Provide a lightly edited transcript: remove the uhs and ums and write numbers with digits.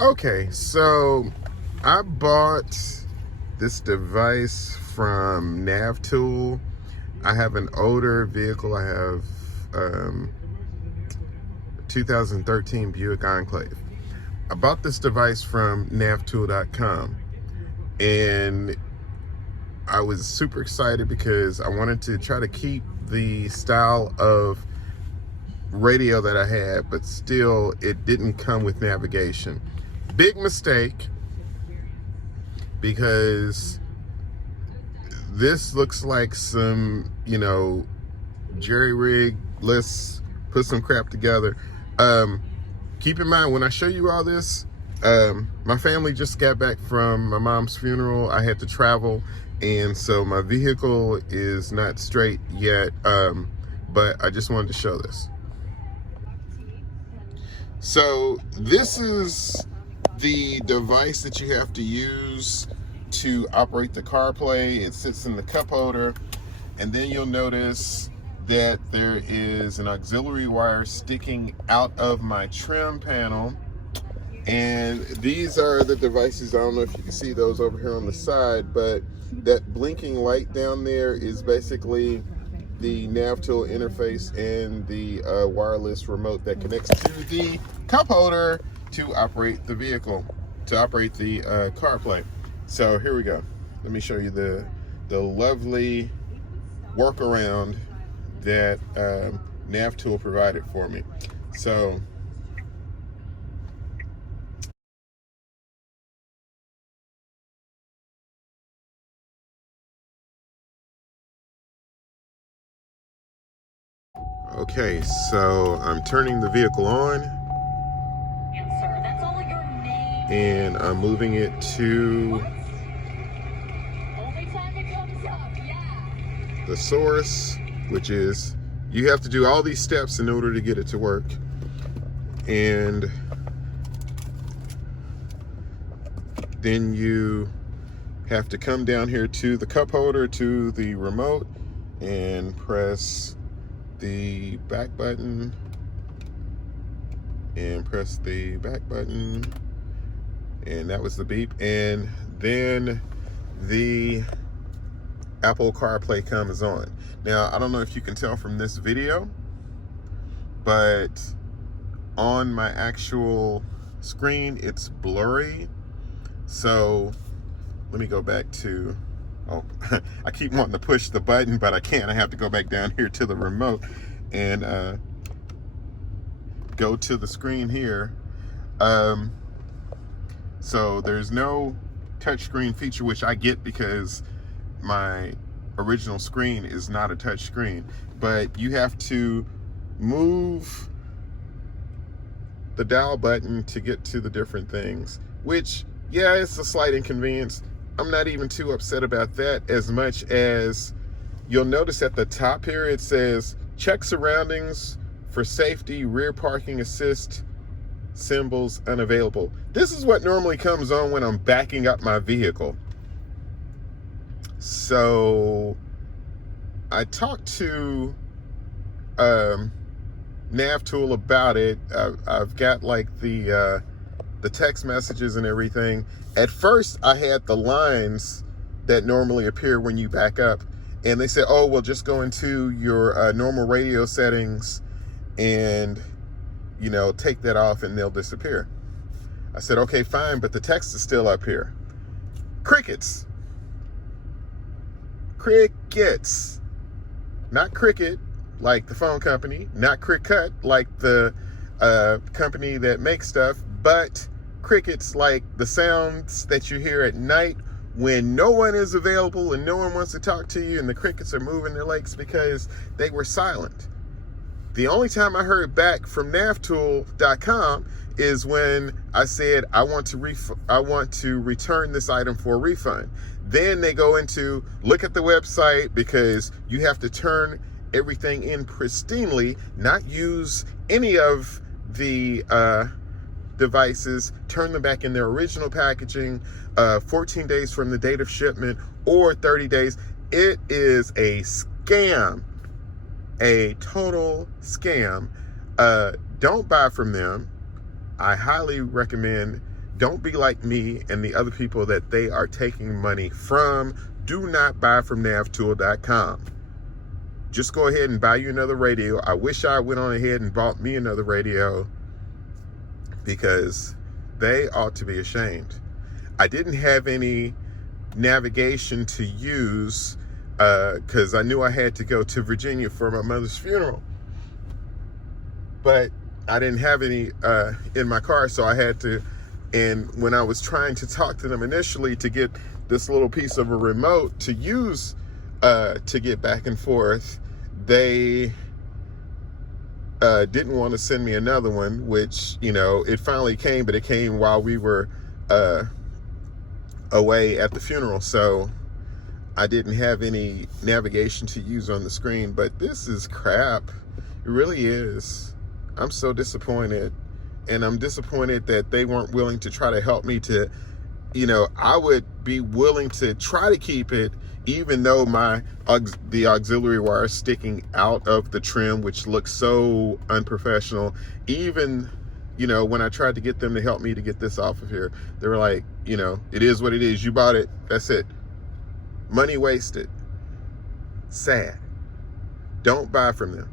Okay, so I bought this device from Navtool. I have an older vehicle. I have a 2013 Buick Enclave. I bought this device from Navtool.com, and I was super excited because I wanted to try to keep the style of radio that I had, but still it didn't come with navigation. Big mistake, because this looks like some, jerry rig, let's put some crap together. Keep in mind, when I show you all this, my family just got back from my mom's funeral. I had to travel, and so my vehicle is not straight yet, but I just wanted to show this. So this is the device that you have to use to operate the CarPlay. It sits in the cup holder, and then you'll notice that there is an auxiliary wire sticking out of my trim panel, and these are the devices. I don't know if you can see those over here on the side, but that blinking light down there is basically the Navtool interface and the wireless remote that connects to the cup holder to operate the vehicle, to operate the CarPlay. So here we go. Let me show you the lovely workaround that Navtool provided for me. So okay, so I'm turning the vehicle on, and I'm moving it to the source, which is, you have to do all these steps in order to get it to work. And then you have to come down here to the cup holder, to the remote, and press the back button, and press the back button, and that was the beep. And then the Apple CarPlay comes on. Now, I don't know if you can tell from this video, but on my actual screen, it's blurry. So let me go back to, I keep wanting to push the button, but I can't. I have to go back down here to the remote and go to the screen here. So there's no touchscreen feature, which I get because my original screen is not a touch screen, but you have to move the dial button to get to the different things, which, yeah, it's a slight inconvenience. I'm not even too upset about that, as much as you'll notice at the top here it says check surroundings for safety, rear parking assist symbols unavailable. This is what normally comes on when I'm backing up my vehicle. So I talked to Navtool about it. I've got like the text messages and everything. At first I had the lines that normally appear when you back up, and they said, oh, well, just go into your normal radio settings and take that off and they'll disappear. I said, okay, fine, but the text is still up here. Crickets. Crickets. Not cricket like the phone company, not Cricut like the company that makes stuff, but crickets like the sounds that you hear at night when no one is available and no one wants to talk to you, and the crickets are moving their legs because they were silent. The only time I heard back from Navtool.com is when I said I want to return this item for a refund. Then they go into look at the website, because you have to turn everything in pristinely, not use any of the devices, turn them back in their original packaging, 14 days from the date of shipment or 30 days. It is a scam, a total scam. Don't buy from them. I highly recommend Don't be like me and the other people that they are taking money from. Do not buy from Navtool.com. Just go ahead and buy you another radio. I wish I went on ahead and bought me another radio, because they ought to be ashamed. I didn't have any navigation to use because I knew I had to go to Virginia for my mother's funeral. But I didn't have any in my car, so I had to, and when I was trying to talk to them initially to get this little piece of a remote to use to get back and forth, they didn't want to send me another one, which, you know, it finally came, but it came while we were away at the funeral, so I didn't have any navigation to use on the screen. But this is crap. It really is. I'm so disappointed, and I'm disappointed that they weren't willing to try to help me to, you know, I would be willing to try to keep it, even though the auxiliary wire is sticking out of the trim, which looks so unprofessional. Even, you know, when I tried to get them to help me to get this off of here, they were like, you know, it is what it is. You bought it. That's it. Money wasted. Sad. Don't buy from them.